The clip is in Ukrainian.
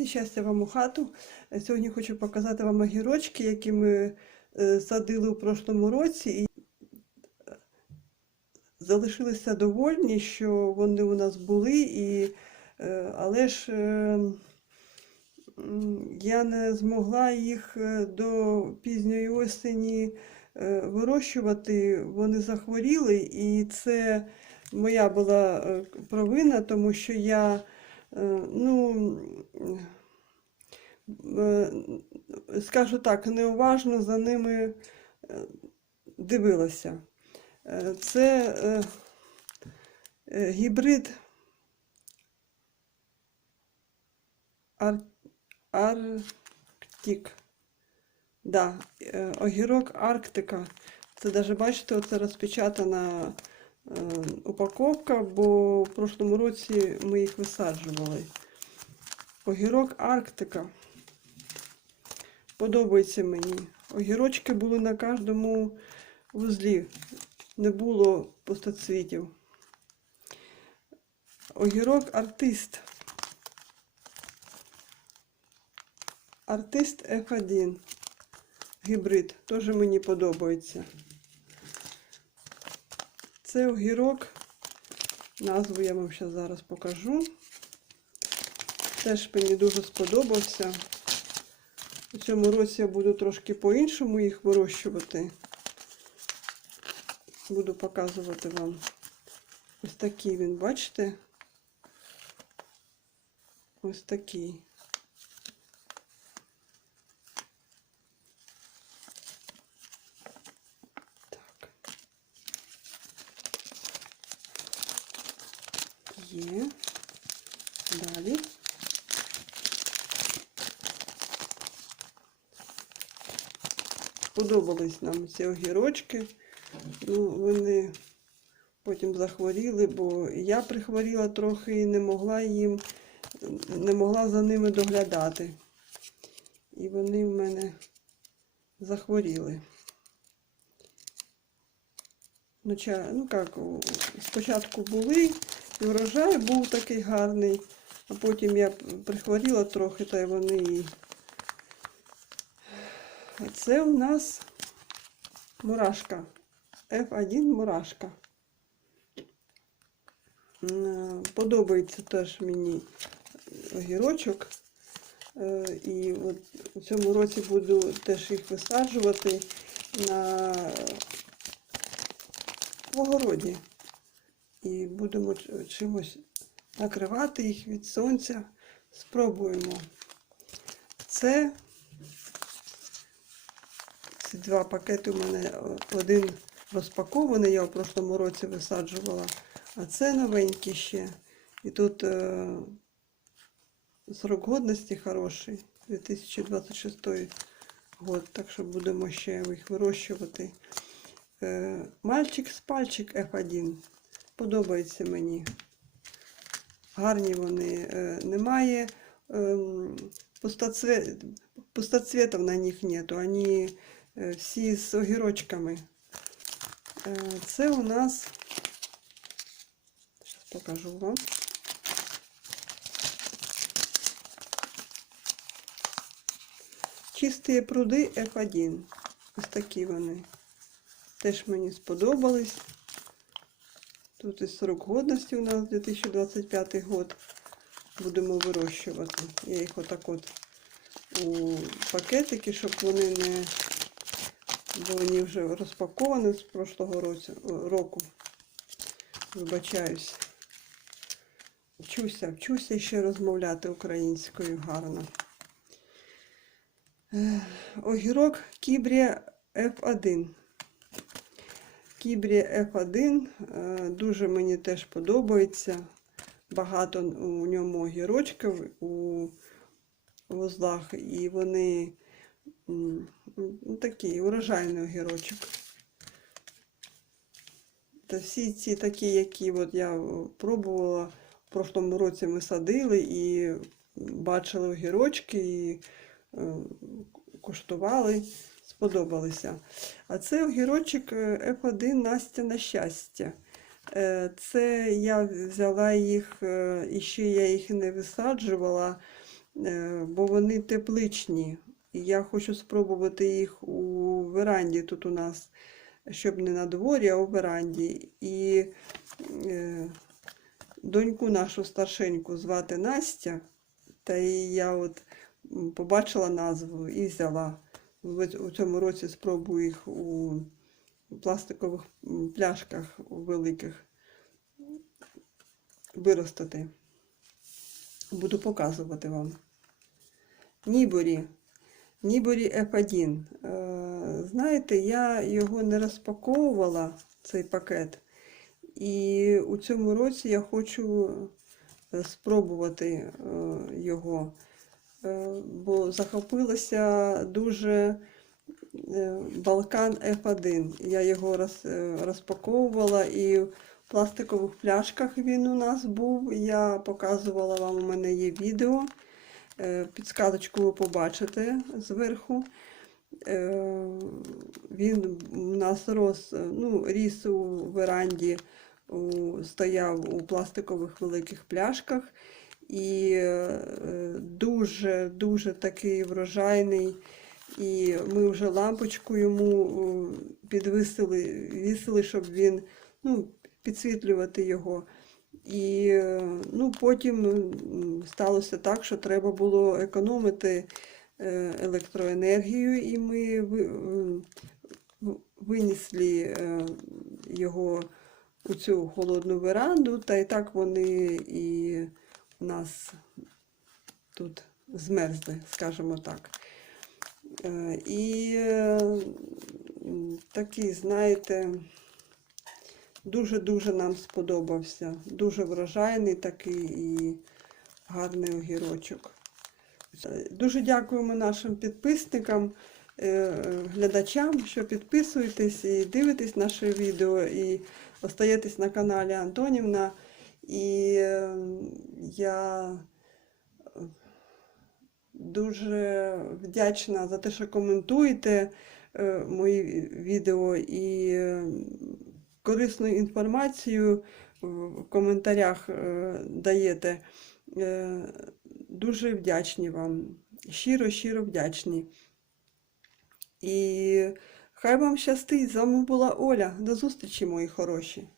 друзі, щастя вам у хату. Е, Сьогодні хочу показати вам огірочки, які ми е, садили у прошлому році. І е, залишилися довольні, що вони у нас були, і, але ж я не змогла їх до пізньої осені вирощувати. Вони захворіли, і це моя була провина, тому що я ну, е, скажу так, неуважно за ними е, дивилася. Е, Це е, е, гібрид Ар- Арктик. Да, е, огірок Арктика. Це навіть бачите, оце розпечатана е, упаковка, бо в прошлому році ми їх висаджували. Огірок Арктика. Подобається мені. Огірочки були на кожному вузлі. Не було пустоцвітів. Огірок артист. Артист F1. Гібрид. Теж мені подобається. Це огірок. Назву я вам зараз покажу. Теж мені дуже сподобався. У цьому році я буду трошки по-іншому їх вирощувати. Буду показувати вам. Ось такий він, бачите? Ось такий. Є. Далі. Сподобались нам ці огірочки. Ну, вони потім захворіли, бо я прихворіла трохи і не могла їм, не могла за ними доглядати. І вони в мене захворіли. Ну, ну як, спочатку були, врожай був такий гарний, а потім я прихворіла трохи, та й вони і. А Це у нас мурашка. F1 мурашка. Подобається теж мені огірочок. Е, І от у цьому році буду теж їх висаджувати на в огороді. І будемо чимось накривати їх від сонця. Спробуємо. Це ці два пакети у мене один розпакований, я у прошлому році висаджувала, а це новенький ще. І тут е, срок годності хороший, 2026 год, так що будемо ще їх вирощувати. Е, Мальчик з пальчик F1. Подобається мені. Гарні вони. Е, Немає ем, пустоцве... на них нету. Вони е, всі з огірочками. Е, Це у нас. Зараз покажу вам. Чисті пруди F1. Ось такі вони. Теж мені сподобались. Тут і срок годності у нас 2025 год. Будемо вирощувати. Я їх отак от у пакетики, щоб вони не бо вони вже розпаковані з прошлого році, року. Вибачаюсь. Вчуся, вчуся ще розмовляти українською гарно. Огірок Кібрія F1. Кібрія F1 е, дуже мені теж подобається. Багато у ньому огірочків у вузлах, і вони ну, такий урожайний огірочок. Та всі ці такі, які от я пробувала в прошлому році ми садили і бачили огірочки, і е, куштували, сподобалися. А це огірочок е, F1 Настя на щастя. Е, Це я взяла їх, е, і ще я їх не висаджувала. бо вони тепличні. І я хочу спробувати їх у веранді тут у нас, щоб не на дворі, а у веранді. І доньку нашу старшеньку звати Настя, та і я от побачила назву і взяла. У цьому році спробую їх у пластикових пляшках великих виростити. Буду показувати вам. Ніборі. Ніборі F1. Е, Знаєте, я його не розпаковувала, цей пакет. І у цьому році я хочу е, спробувати е, його, бо захопилася дуже е, Балкан F1. Я його роз, е, розпаковувала і в пластикових пляшках він у нас був. Я показувала вам, у мене є відео. Е, Підсказочку ви побачите зверху. Е, Він у нас рос, е, ну, ріс у веранді, стояв у пластикових великих пляшках. І дуже-дуже такий врожайний. І ми вже лампочку йому підвисили, вісили, щоб він ну, підсвітлювати його. І е, ну, потім сталося так, що треба було економити е, електроенергію, і ми ви- винесли е, його у цю холодну веранду, та і так вони і нас тут змерзли, скажімо так. Е, І такий, знаєте, дуже-дуже нам сподобався. Дуже врожайний такий і гарний огірочок. Дуже дякуємо нашим підписникам, е, глядачам, що підписуєтесь і дивитесь наше відео, і остаєтесь на каналі Антонівна. І е, я дуже вдячна за те, що коментуєте е, мої відео і е, корисну інформацію в коментарях е, даєте. Е, Дуже вдячні вам. Щиро-щиро вдячні. І хай вам щастить. З вами була Оля. До зустрічі, мої хороші.